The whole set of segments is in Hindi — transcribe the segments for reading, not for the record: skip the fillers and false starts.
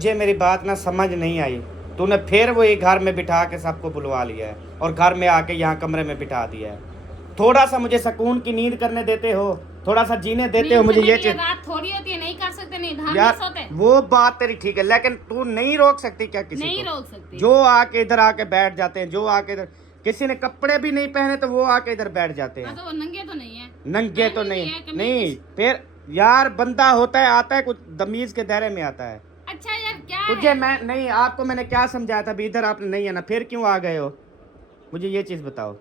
मुझे मेरी बात ना समझ नहीं आई। तूने फिर वो एक घर में बिठा के सबको बुलवा लिया है और घर में आके यहाँ कमरे में बिठा दिया है। थोड़ा सा मुझे सुकून की नींद करने देते हो, थोड़ा सा जीने देते हो मुझे। ये चीज रात थोड़ी होती है, नहीं कर सकते, नहीं ढंग यार नहीं सोते। वो बात तेरी ठीक है, लेकिन तू नहीं रोक सकती क्या किसी नहीं को? रोक सकती। जो आके इधर आके बैठ जाते हैं, जो आके इधर, किसी ने कपड़े भी नहीं पहने तो वो आके इधर बैठ जाते हैं। तो वो नंगे तो नहीं है, नंगे तो नहीं फिर यार बंदा होता है, आता है कुछ तमीज के दायरे में आता है। अच्छा यार क्या तुझे है? मैं नहीं, आपको मैंने क्या समझाया था? अभी इधर आपने नहीं है ना, फिर क्यों आ गए हो? मुझे ये चीज बताओ।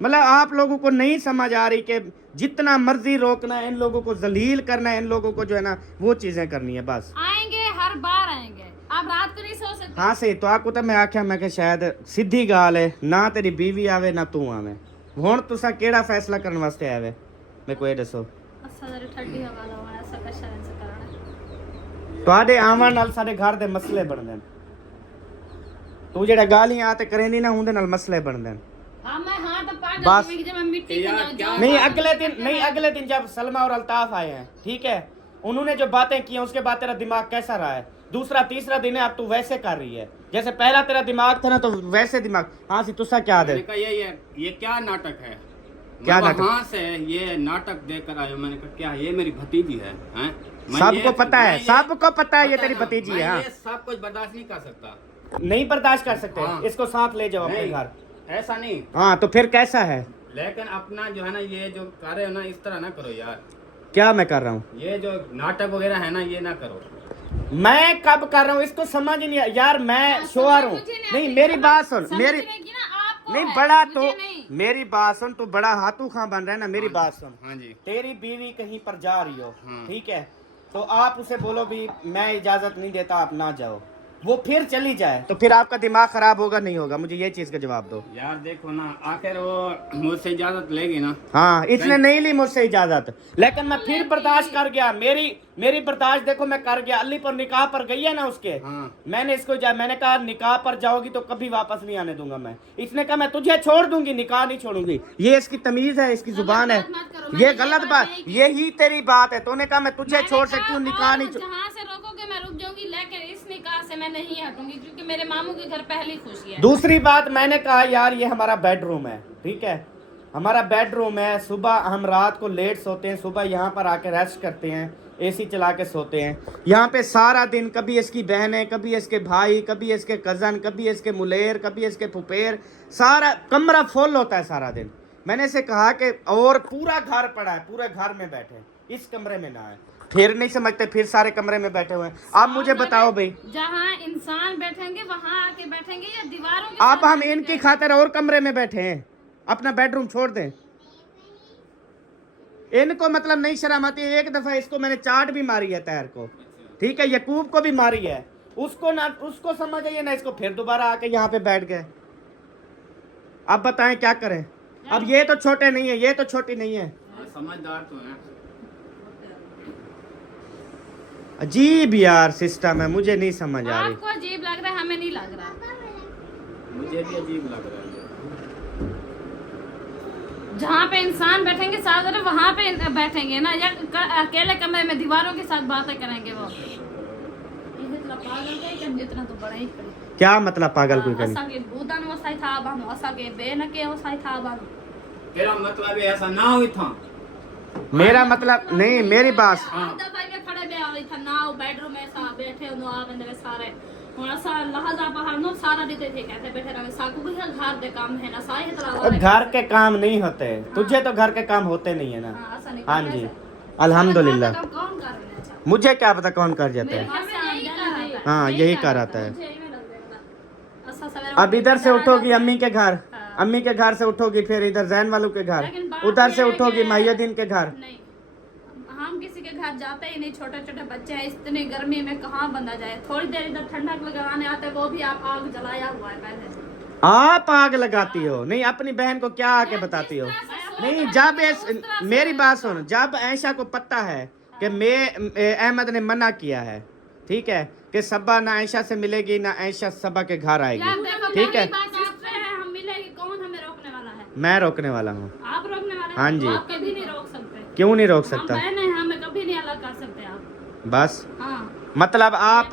मतलब आप लोगों को नहीं समझ आ रही कि जितना मर्जी रोकना है, इन लोगों को जलील करना है, इन लोगों को जो है ना वो चीजें करनी है बस। आएंगे, हर बार आएंगे। आप रात को नहीं सो सकते। हाँ सही तो आपको तो मैं आख्या मैं कि शायद सीधी गाल है ना, तेरी बीवी आवे ना तू आवे, हुण तुसा केड़ा फैसला करने वास्ते आवे मेरे को ये दसो। ठंडी हवा लवाना सब शरण से कराना ਤੁਹਾਡੇ ਆਵਣ ਨਾਲ ਸਾਡੇ ਘਰ ਦੇ ਮਸਲੇ ਬਣਦੇ ਨੇ। ਤੂੰ ਜਿਹੜਾ ਗਾਲੀਆਂ ਤੇ ਕਰੇਂਦੀ ਨਾ ਉਹਦੇ ਨਾਲ ਮਸਲੇ ਬਣਦੇ ਨੇ। हाँ मैं हाँ तो पा बस। जाऊंगी जब मैं मिट्टी को जाऊं। नहीं अगले दिन जब सलमा और अल्ताफ आए हैं, ठीक है, उन्होंने जो बातें की हैं उसके बाद तेरा दिमाग कैसा रहा है? दूसरा तीसरा दिन है अब तू वैसे कर रही है जैसे पहला तेरा दिमाग था ना, तो वैसे दिमाग। हाँ सी तुसा क्या दे? मैंने कहा ये क्या नाटक है? क्या मैं नाटक? वहाँ से ये नाटक देखकर आया। मैंने कहा क्या ये मेरी भतीजी है? हैं? मैं सबको ये- पता है, मैं ये- सबको पता है ये तेरी ना, भतीजी मैं है। हाँ। ये सब कुछ बर्दाश्त नहीं कर सकता। नहीं बर्दाश्त कर सकते। हाँ। इसको साथ ले जाओ अपने नहीं, घर। ऐसा नहीं, हाँ तो फिर कैसा है? लेकिन अपना जो है ना ये जो कर रहे हो ना इस तरह ना करो यार। क्या मैं कर रहा हूँ? ये जो नाटक वगैरह है ना ये ना करो। मैं कब कर रहा हूँ इसको समझ नहीं आ- यार मैं शोहर हूँ। नहीं मेरी बात सुन, मेरी नहीं बड़ा तो मेरी बात सुन, तू बड़ा हाथू खां बन रहा है ना, मेरी बात सुन। हाँ जी। तेरी बीवी कहीं पर जा रही हो, हाँ। ठीक है, तो आप उसे बोलो भी मैं इजाजत नहीं देता, आप ना जाओ। वो फिर चली जाए तो फिर आपका दिमाग खराब होगा नहीं होगा? मुझे ये चीज का जवाब दो। यार देखो ना, आखिर वो मुझसे इजाजत लेगी ना। हाँ इसने नहीं ली मुझसे इजाजत, लेकिन मैं फिर बर्दाश्त कर गया। मेरी बर्दाश्त देखो मैं कर गया। अली पर निकाह पर गई है ना उसके। हाँ। मैंने मैंने कहा निकाह पर जाओगी तो कभी वापस नहीं आने दूंगा मैं। इसने कहा मैं तुझे छोड़ दूंगी, निकाह नहीं छोड़ूंगी। ये इसकी तमीज है, इसकी जुबान है। ये गलत बात, यही तेरी बात है। तूने कहा मैं तुझे छोड़ सकती हूँ, निकाह नहीं छोड़। जहाँ से रोकोगे मैं रुक जाऊंगी, लेकिन इस निकाह से मैं नहीं हटूंगी क्योंकि मेरे मामू के घर पहली खुशी है। दूसरी बात मैंने कहा यार ये हमारा बेडरूम है, ठीक है, हमारा बेडरूम है। सुबह हम रात को लेट सोते हैं, सुबह यहाँ पर आके रेस्ट करते हैं, एसी चला के सोते हैं। यहाँ पे सारा दिन कभी इसकी बहनें, कभी इसके भाई, कभी इसके कज़न, कभी इसके मुलेर, कभी इसके फुफेर, सारा कमरा फुल होता है सारा दिन। मैंने इसे कहा कि और पूरा घर पड़ा है, पूरे घर में बैठे, इस कमरे में ना है। फिर नहीं समझते, फिर सारे कमरे में बैठे हुए हैं। आप मुझे बताओ भाई, जहाँ इंसान बैठेंगे वहाँ आके बैठेंगे या दीवारों के आप साथ हम बैठेंगे? इनकी खातिर और कमरे में बैठे हैं, अपना बेडरूम छोड़ दें। इनको मतलब नहीं शर्म आती है। एक दफा इसको मैंने चाट भी मारी है तैर को, ठीक है, यकूब को भी मारी है। उसको ना उसको समझ आइए ना, इसको फिर दोबारा आके यहाँ पे बैठ गए। अब बताएं क्या करें? अब ये तो छोटे नहीं है, ये तो छोटी नहीं है। समझदार तो है। अजीब यार सिस्टम है, मुझे नहीं समझ आ रही। आपको अजीब लग रहा है, हमें नहीं लग रहा। मुझे भी अजीब लग रहा है। जहाँ पे इंसान बैठेंगे साथ तरफ वहाँ पे बैठेंगे ना, या अकेले कमरे में दीवारों के साथ बातें करेंगे वो। इतना पागल है कि इतना तो बड़ा ही पड़े। क्या मतलब पागल कोई करनी? असांखे बूदन वसाई था बानो, असांखे बेन के वसाई था बानो। तेरा मतलब है ऐसा ना हुई था। मेरा मतलब नहीं, मेरी बात दफा के खड़े बे आई था ना बेडरूम में सा बैठे नो आ बंदे सारे ਹੁਣ ਅਸਾਂ ਲਹਾਜ਼ਾ ਪਹਾੜ ਨੂੰ ਸਾਰਾ दिते थे कहते बैठे रहे साकू भी घर दे काम है ना साई तरह घर के काम नहीं होते, तुझे तो घर के काम होते नहीं है ना। हाँ जी अल्हम्दुलिल्लाह। कौन कर रहे हैं? अच्छा मुझे क्या पता कौन कर जाता है। हाँ यही कर आता है। अब इधर से उठोगी अम्मी के घर, अम्मी के घर से उठोगी फिर इधर जैन वालों के घर, उधर से उठोगी माहियुद्दीन के घर। नहीं, हम किसी के घर जाते ही नहीं। छोटे छोटे बच्चे हैं, इतनी गर्मी में कहाँ बंदा जाए? थोड़ी देर इधर ठंडक लगाने आते, वो भी आप आग जलाया हुआ है पहले। आप आग लगाती हो? नहीं अपनी बहन को क्या आके बताती हो? नहीं जब मेरी बात सुन, जब ऐशा को पता है कि अहमद ने मना किया है, ठीक है, कि सबा ना ऐशा से मिलेगी ना ऐशा सबा के घर आएगी, ठीक है, हम मिलेगी, कौन हमें रोकने वाला है? मैं रोकने वाला हूँ। आप रोकने वाले हैं? हाँ जी। आप कभी नहीं रोक सकते। क्यों नहीं रोक हम सकता? बहन हैं, हमें कभी नहीं अलग कर सकते आप। बस हाँ मतलब आप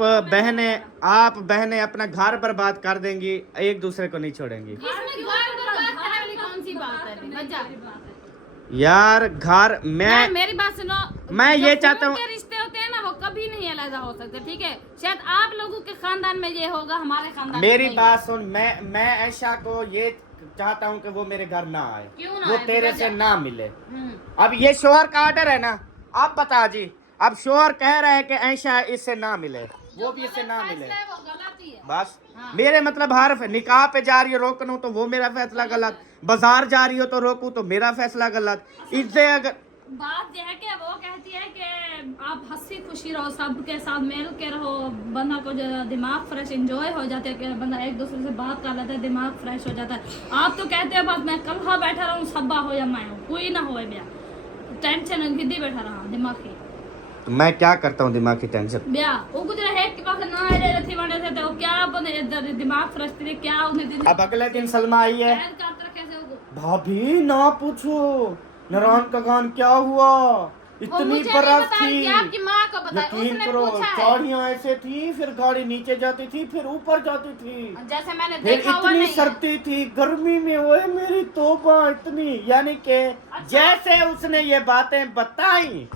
बहनें अपना घर बर्बाद कर देंगी, एक दूसरे को नहीं छोड़ेंगी। इसमें घर बर्बाद करने वाली कौन सी बात है? मजा यार घर मैं मेरी बात सुनो, मैं जो ये चाहता खून हूँ, के रिश्ते होते हैं ना वो कभी नहीं अलग हो सकते, ठीक है? शायद आप लोगों के खानदान में ये होगा, हमारे खानदान में मेरी नहीं। बात सुन, मैं ऐशा को ये चाहता हूँ कि वो मेरे घर ना आए, क्यों ना वो आए? तेरे वजह? से ना मिले। हम्म। अब ये शोहर का ऑर्डर है ना, आप बता जी। अब शोहर कह रहा है कि ऐशा इससे ना मिले, वो भी इससे ना मिले, फैसला है वो गलत ही है। बस हाँ। मेरे मतलब हर निकाह पे जा रही हो रोकनू तो वो मेरा फैसला गलत, बाजार जा रही हो तो रोकू तो मेरा फैसला गलत। इससे अगर बात यह है कि वो कहती है कि आप हंसी खुशी रहो, सबके साथ मिल के रहो, बंदा को जो दिमाग फ्रेश एंजॉय हो जाता है कि बंदा एक दूसरे से बात कर लेता है, दिमाग फ्रेश हो जाता है। आप तो कहते हैं बस मैं कल बैठा रहूँ, सब्बा हो या मैं हूँ, कोई ना हो ब्याह, टेंशन गिद्दी बैठा रहा दिमाग की। तो मैं क्या करता हूँ दिमाग की टेंशन? ब्याह वो कुछ रहे कि पास ना ले रहे थे बने थे तो क्या बने इधर दिमाग फ्रेश थे क्या उन्हें दिन अब अगले दिन सलमा आई है, ऐड करते रखे कैसे वो भाभी ना पूछो नारायण का गान क्या हुआ, इतनी मुझे नहीं बर्फ बता रही थी, थी, आपकी माँ को बताया, यकीन उसने करो पूछा है। गाड़ियां ऐसे थी, फिर गाड़ी नीचे जाती थी, फिर ऊपर जाती थी, जैसे मैंने फिर देखा हुआ इतनी नहीं है। सर्दी थी गर्मी में, ओए मेरी तौबा इतनी, यानी कि जैसे उसने ये बातें बताई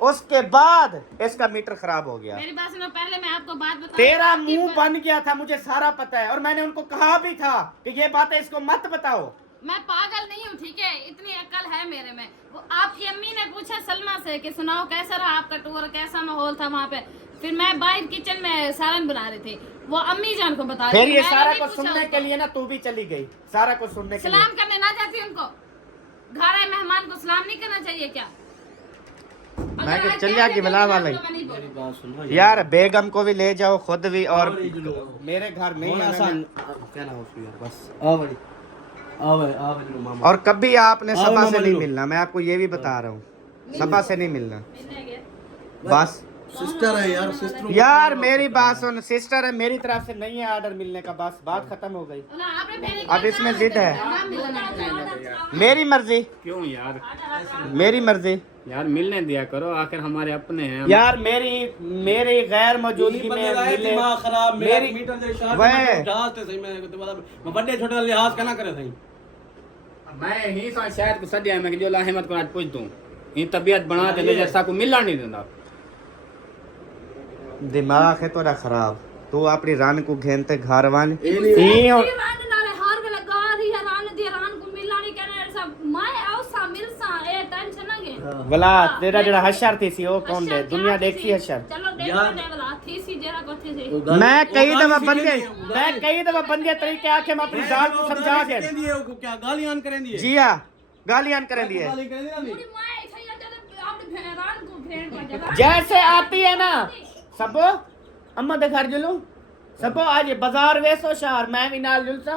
उसके बाद इसका मीटर खराब हो गया। मेरी बात सुनो, पहले मैं आपको बात बता, तेरा मुंह बन गया था, मुझे सारा पता है, और मैंने उनको कहा भी था कि ये बातें इसको मत बताओ। मैं पागल नहीं हूँ, ठीक है? इतनी अक्ल है मेरे में। वो आपकी अम्मी ने पूछा सलमा से कि सुनाओ कैसा रहा आपका टूर, कैसा माहौल था वहाँ पे। फिर मैं बाहर किचन में सालन बना रही थी, वो अम्मी जान को बता रही फिर थी। ये मैंने सारा नहीं को पूछा सुनने उसको। के लिए ना तू भी चली गई, सारा को सुनने के लिए। सलाम करने ना जाती उनको? घर आए मेहमान को सलाम नहीं करना चाहिए क्या? मैं कि चल जा की बला वाला मैं नहीं बोलूंगी। यार बेगम को भी ले जाओ, खुद भी, और मेरे घर नहीं आना। क्या नाम उसको यार, बस आवड़ी आवड़ी मामा। और कभी आपने आओ सबा ना से नहीं मल्लू। मिलना, मैं आपको ये भी बता रहा हूँ, सबा से नहीं मिलना मिलने गए। बस। सिस्टर है यार, सिस्टर यार मेरी बात सुन, सिस्टर है, मेरी तरफ से नहीं है ऑर्डर मिलने का, बस बात खत्म हो गई। ना, आपने पहले अब इसमें जिद है, ना मिलना। मेरी मर्जी, क्यों यार? मेरी मर्जी। यार मिलने दिया करो, आखिर हमारे अपने हैं। यार मेरी गैर मौजूदगी में मिले, दिमाग खराब, मेरी मीटर दे शादी वह में जहाज ते सही, मैं तो मतलब बड़े छोटे लिहाज कहना करे सही। मैं ही शायद को सदिया में जो अहमद को आज पूछ दूं, ये तबीयत बना दे जैसा को मिलना नहीं देता। दिमाग है तोरा खराब, तू अपनी रान को घेनते घर वान भला तेरा जरा हशर थी सी, वो कौन दे दुनिया देखती हशर। मैं कई दफा बन गया तरीके आके मैं अपनी जान को समझा के क्या गालियां करें दिए जी हाँ गालियां करें दिए। गाली करें दिए जैसे आती है ना सबो अम्मा दे घर जुलूं, सबो आज बाजार वैसो शहर मैं भी नाल जुलसा,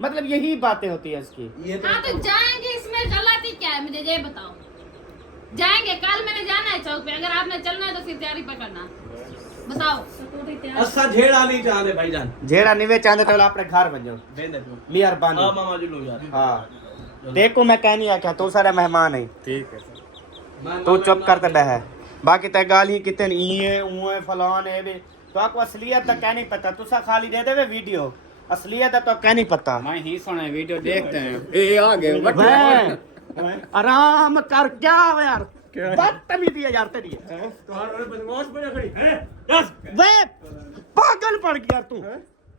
मतलब यही बातें होती है इसकी। ये हाँ तो जाएंगे, इसमें गलती क्या है मुझे ये बताओ? जाएंगे, कल मैंने जाना है चौक पे, अगर आपने चलना है तो फिर तैयारी पकड़ना, बताओ। अच्छा झेड़ा नहीं चाहते भाईजान, जेड़ा निवे चांदे तो अपने घर बन जाओ, बेंदे तू मेहरबानी। हां मामा जी लो यार। हाँ देखो मैं कहनी आ क्या, तू सारा मेहमान है, ठीक है तू चुप करते बह, बाकी ते गाली कितने ये उए फलान है वे, तो आपको असलियत तक क्या नहीं पता, तुसा खाली दे देवे वीडियो, असलियत तो क्या नहीं पता। मैं ही सुना वीडियो देखते हैं। ए आ गए मैं आराम कर, क्या हो यार बदतमीजी है यार तेरी, तुम्हारे बदमाश बने खड़ी है बस वे पागल पड़ गया तू।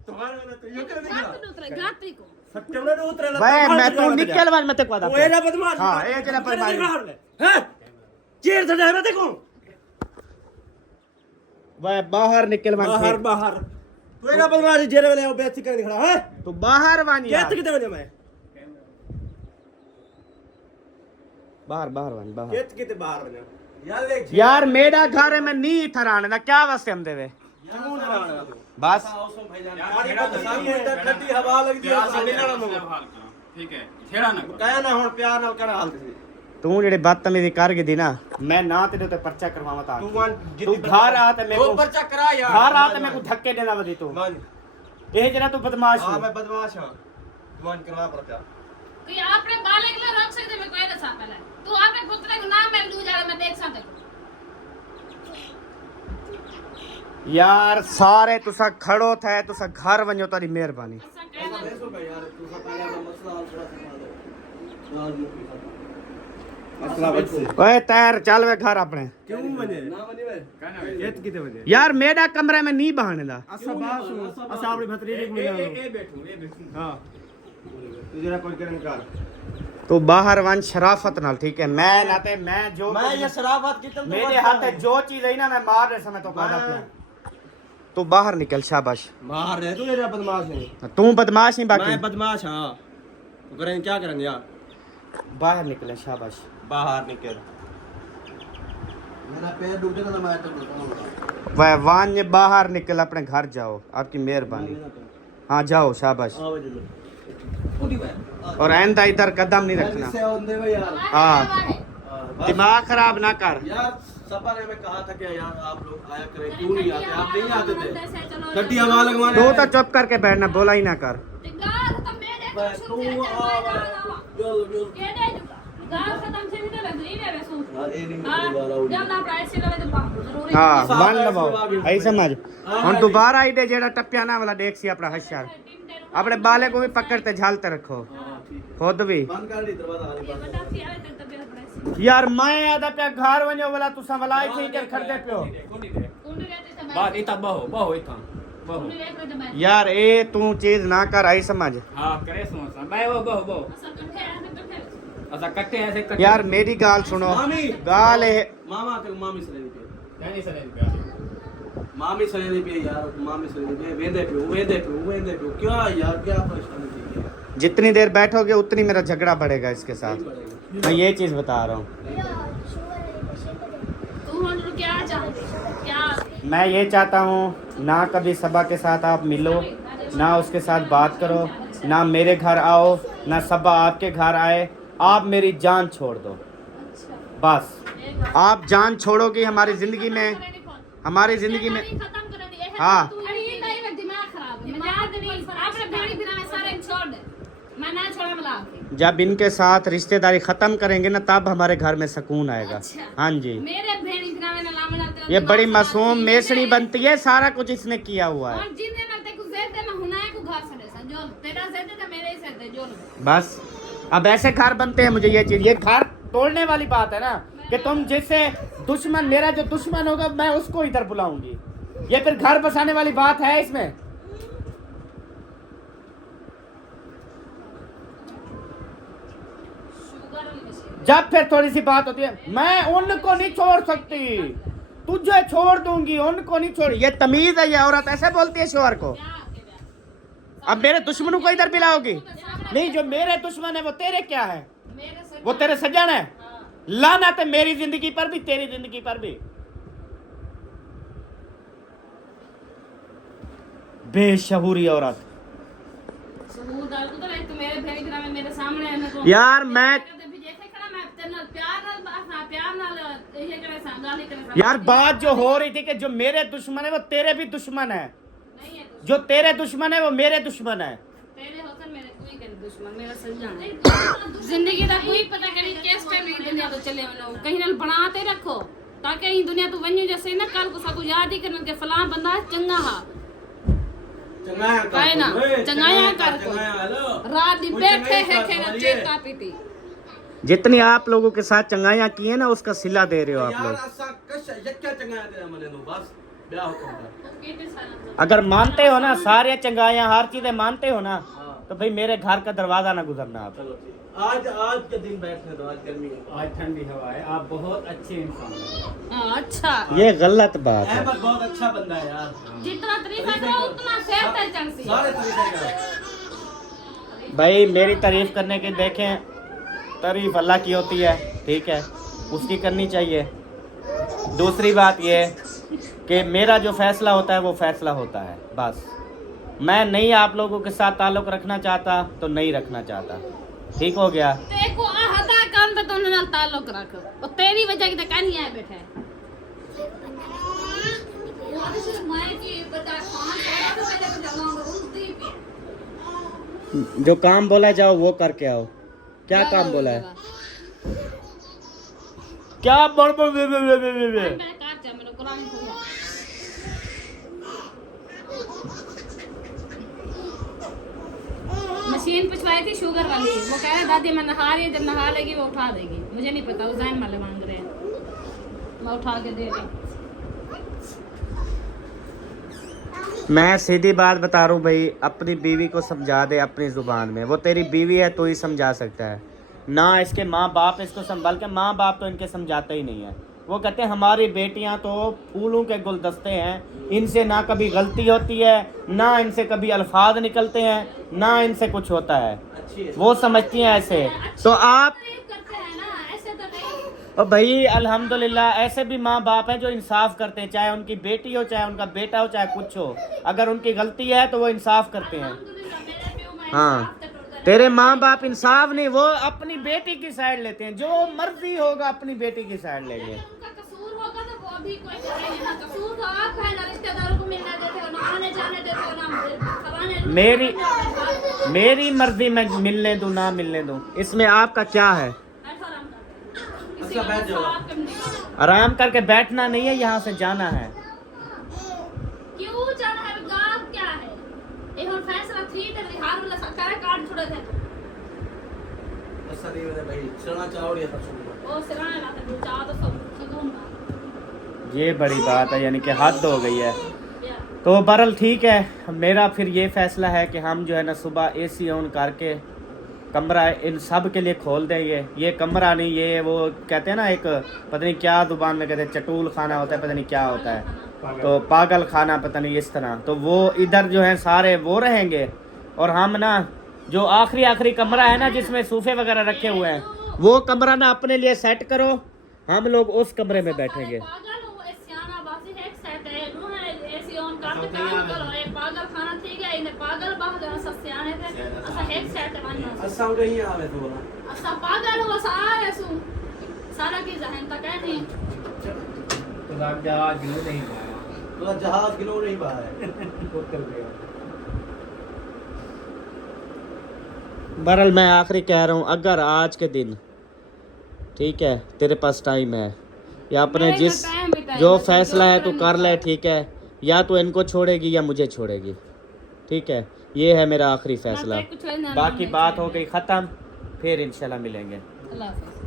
तुम्हारे तो ये कर दिया गाती को सत्य में उतरे वे मैं तू निकल वाज मत को वो एरा बदमाश हां ए जरा बदमाश हैं चीर से जाए देखो वे बाहर निकल वाज बाहर बाहर तू एरा बदमाश जेरे वाले वो बेइज्जती कर खड़ा है तू बाहर वान क्या यार, कितने बजे मैं बाहर बाहर वान बाहर केत कितने बाहर बने यार देख यार मेरा घर है, मैं नी थराने ना क्या वास्ते हम देवे क्यों ना रहा तू बस। आओ भाईजान गाड़ी का सामने तक ठंडी हवा लग दिया ठीक है छेड़ा ना कहया ना हुन प्यार नाल कर हाल दी तू जेड़े बदतमीजी कर गई दी ना, मैं ना तेरे ते पर्चा करवावा ता, तू वन तू घर आ ते मेरे को पर्चा करा यार, घर आ ते मेरे को धक्के देना वदी तू, वन ए जरा तू बदमाश हां है। मैं बदमाश हूं वन करवा पड़ता तो ये आपने बाले के लिए रोक सकते, मैं कोई ना सा पहले तू आपने पुत्र को नाम में लू जा मैं देख सकते यार सारे तुसा खड़ो थे तुसा घर वञो तारी मेहरबानी असां कहना ऐसो का यार तू सा पहले का मसला हल थोड़ा सा यार मसला बच से ओए तैर चल वे घर अपने क्यों वने ना बनी वे कहना ये किते वने यार मेरा कमरे में नहीं बहाने दा असा बात सुन असा अपनी भतरीजी को मिला लो ए बैठूं हां तू जरा कोई करन कर तू बाहर वन शराफत नाल ठीक है मैं ना ते मैं जो मैं ये शराफत की तुम मेरे हाथ में जो चीज है ना मैं मार रहे समय तो कहता पिया तू बाहर निकल शाबाश बाहर रह तू मेरा बदमाश है तू बदमाश नहीं बाकी मैं बदमाश हां तो करें क्या करें यार बाहर निकले शाबाश बाहर निकल मेरा पैर डूबे ना मैं तो बताऊंगा वह वान बाहर निकल अपने घर जाओ आपकी मेहरबानी हाँ जाओ शाबाश आओ जी और आइंदा इधर कदम नहीं रखना से ओंदे वे यार हाँ दिमाग खराब ना कर यार सफर में कहा था कि यार आप लोग आया करें क्यों नहीं आते आप नहीं आते थे चलो गड्डी हवा लगवाने तू तो चुप करके बैठना बोला ही ना कर गाल खत्म मेरे बस तो तू जो के दे गाल खत्म से भी तो लगरी है वैसू यार ए नहीं हां मेरी वाला उड़ी जब ना प्राइस से लगे तो जरूरी हाँ वन लवाओ ऐ समझ हम दोबारा आई दे जेड़ा टप्पिया ना वाला देख सी अपना हश्यार अपने बाले को भी पकड़ते झालते रखो खुद भी बंद कर दी दरवाजा आने ये पर बता थी आवे तक तबीयत प्राइस यार मैं आदा पे घर वञो वाला तुसा वलाई थी कर खड़दे पियो कुंड रहते सब बात इता बहु इता बहु कुंड रहते तो मैं यार ए तू चीज ना कर आई समझ हां करे समोसा मैं वो बहु असल कट्ठे आने कट्ठे असा कट्टे ऐसे कट्टे यार मेरी गाल सुनो मामी गाल है मामा के मामी से लेनी पे नहीं सले पे मामी से लेनी पे यार मामी से लेनी पे वेंदे पे क्या यार क्या परेशानी थी यार जितनी देर बैठोगे उतनी मेरा झगड़ा बढ़ेगा इसके साथ मैं ये चीज बता रहा हूँ तू हम क्या चाहते क्या मैं ये चाहता हूँ ना कभी सबा के साथ आप मिलो ना उसके साथ बात करो ना मेरे घर आओ ना सबा आपके घर आए आप मेरी जान छोड़ दो बस आप जान छोड़ोगी हमारी जिंदगी में हमारी जिंदगी में खत्म कर दी है हाँ। अरे ये नहीं में दिमाग खराब है दिमाग नहीं आपने भेड़ी बिना में सारे छोड़ दे मैं ना छोड़ा मिला के जब इनके साथ रिश्तेदारी खत्म करेंगे ना तब हमारे घर में सुकून आएगा अच्छा। हाँ जी मेरे भेड़ी बिना में लामना ये बड़ी मासूम मेसड़ी बनती है सारा कुछ इसने किया हुआ है और जिन दिन ते कुछ देर दे मैं हुना को घर से सा जो तेरा से दे मेरे ही से दे जो बस अब ऐसे घर बनते हैं मुझे ये चीज ये घर तोड़ने वाली बात है ना कि तुम जिससे दुश्मन मेरा जो दुश्मन होगा मैं उसको इधर बुलाऊंगी ये फिर घर बसाने वाली बात है इसमें जब फिर थोड़ी सी बात होती है मैं उनको नहीं छोड़ सकती तुझे छोड़ दूंगी उनको नहीं छोड़ ये तमीज है ये औरत ऐसे बोलती है शोहर को अब मेरे दुश्मनों को इधर बुलाओगी नहीं जो मेरे दुश्मन है वो तेरे क्या है मेरे से वो तेरे सज्जन है लानत है मेरी जिंदगी पर भी तेरी जिंदगी पर भी बेशहूरी औरत सबूत डाल तो ले तू मेरे भेड़ी बिना में मेरे सामने है मैं यार मैं यार बात जो हो रही थी कि जो मेरे दुश्मन है वो तेरे भी दुश्मन है जो तेरे दुश्मन है वो मेरे दुश्मन है जिंदगी का कोई पता करी किस टाइम ये दुनिया तो चले वनो कहीं ना बनाते रखो ताकि ये दुनिया तो वन्यू जैसे ना कल को सबको याद ही करन के फलां बंदा चंगा हा चंगाया काहे ना चंगाया कर को हेलो रात दिन बैठे है खेना चेका पीटी जितनी आप लोगों के साथ चंगाइयाँ की है ना उसका सिला दे रहे हो आप यार लोग असा कश यक्या चंगाया तेरा मने नो बस ब्याह होता अगर मानते हो ना सारे चंगाइयाँ हर चीजें मानते हो ना तो भाई मेरे घर का दरवाजा ना गुजरना आप चलो ठीक आज के दिन बैठने दो आज गर्मी है आज ठंडी हवा है आप बहुत अच्छे इंसान हैं अच्छा ये गलत बात है अहमद बहुत अच्छा बंदा है यार जितना तारीफ करो उतना सेहत है चंसी सारे तरीके का भाई मेरी तारीफ करने की देखें तारीफ अल्लाह की होती है ठीक है उसकी करनी चाहिए दूसरी बात ये कि मेरा जो फैसला होता है वो फैसला होता है बस मैं नहीं आप लोगों के साथ ताल्लुक़ रखना चाहता तो नहीं रखना चाहता ठीक हो गया देखो हदा काम पे तो उन्हें ताल्लुक रख और तेरी वजह की तो कहीं आए बैठे जो काम बोला जाओ वो करके आओ क्या काम बोला है क्या बड़ बड़ बे बे बे बे बे। मशीन पिछवाई थी शुगर वाली, वो कह रहे दादी मैं नहा रही है, जब नहा लेगी वो उठा देगी। मुझे नहीं पता, उजाइन वाले मांग रहे हैं, मैं उठा के दे रही। मैं सीधी बात बता रहा हूँ भाई, अपनी बीवी को समझा दे अपनी ज़ुबान में। वो तेरी बीवी है तो ही समझा सकता है ना, इसके माँ बाप इसको संभाल के, माँ बाप तो इनके समझाते ही नहीं है। वो कहते हैं हमारी बेटियां तो फूलों के गुलदस्ते हैं, इनसे ना कभी गलती होती है, ना इनसे कभी अल्फाज निकलते हैं, ना इनसे कुछ होता है। अच्छी है। वो समझती हैं ऐसे। तो आप तारीफ करते हैं ना, ऐसे तो नहीं। और भाई अल्हम्दुलिल्लाह ऐसे भी माँ बाप हैं जो इंसाफ करते हैं, चाहे उनकी बेटी हो, चाहे उनका बेटा हो, चाहे कुछ हो। अगर उनकी गलती है तो वो इंसाफ करते हैं। अल्हम्दुलिल्लाह मेरे भी में हाँ, इंसाफ तक होता है। तेरे माँ बाप इंसाफ नहीं, वो अपनी बेटी की साइड लेते हैं, जो मर्जी होगा अपनी बेटी की साइड लेंगे। उनका कसूर होगा तो वो भी कोई करेंगे ना। कसूर तो आपका है ना, रिश्तेदारों को मिलने देते हो ना, आने जाने देते हो ना, खवाने मेरी मर्जी में मिलने दूं ना मिलने दूं, इसमें आपका क्या है? अच्छा, बैठ जाओ। आराम करके बैठना नहीं है, यहाँ से जाना है। क्यों जाना है? गाल क्या है? ये हम फैसला थी ते बिहार वाला सरकार कार्ड छोड़े थे। ऐसा नहीं मैंने भाई चना चावल या था। ओ सिराने लाते हैं, चाह तो सब सुकून का। ये बड़ी बात है, यानी कि हद हो गई है। तो बहरहाल ठीक है, मेरा फिर ये फैसला है कि हम जो है ना सुबह एसी ऑन करके कमरा इन सब के लिए खोल देंगे। ये कमरा नहीं, ये वो कहते हैं ना, एक पता नहीं क्या जुबान में कहते हैं, चटूल खाना होता है, पता नहीं क्या होता है, तो पागल खाना, पता नहीं इस तरह। तो वो इधर जो है सारे वो रहेंगे, और हम ना जो आखिरी कमरा है ना जिसमें सोफे वगैरह रखे हुए हैं, वो कमरा ना अपने लिए सेट करो, हम लोग उस कमरे में बैठेंगे। पागल हो, ए सियाना बासी है, एक सेट है, नो है एसी ऑन करके काम करो। ए पागल खाना ठीक है, इन्हें पागल बाह गया सब सियाने थे, असा एक सेट है मानना। असा कहीं आवे तो बोला असा पागल हो, असा आए सु सारा की जहन तक है नहीं। तो जहाज गिलो नहीं पाया, तो जहाज किलो नहीं पाया उतर गया। बहरहाल मैं आखिरी कह रहा हूँ, अगर आज के दिन ठीक है तेरे पास टाइम है, या अपने मेरे जिस पास टाइम भी टाइम जो है, फैसला है जो तू कर ले, ठीक है, या तो इनको छोड़ेगी या मुझे छोड़ेगी, ठीक है, ये है मेरा आखिरी फैसला। कुछ है ना, बाकी बात हो गई ख़त्म, फिर इंशाल्लाह मिलेंगे। अल्लाह हाफ़िज़।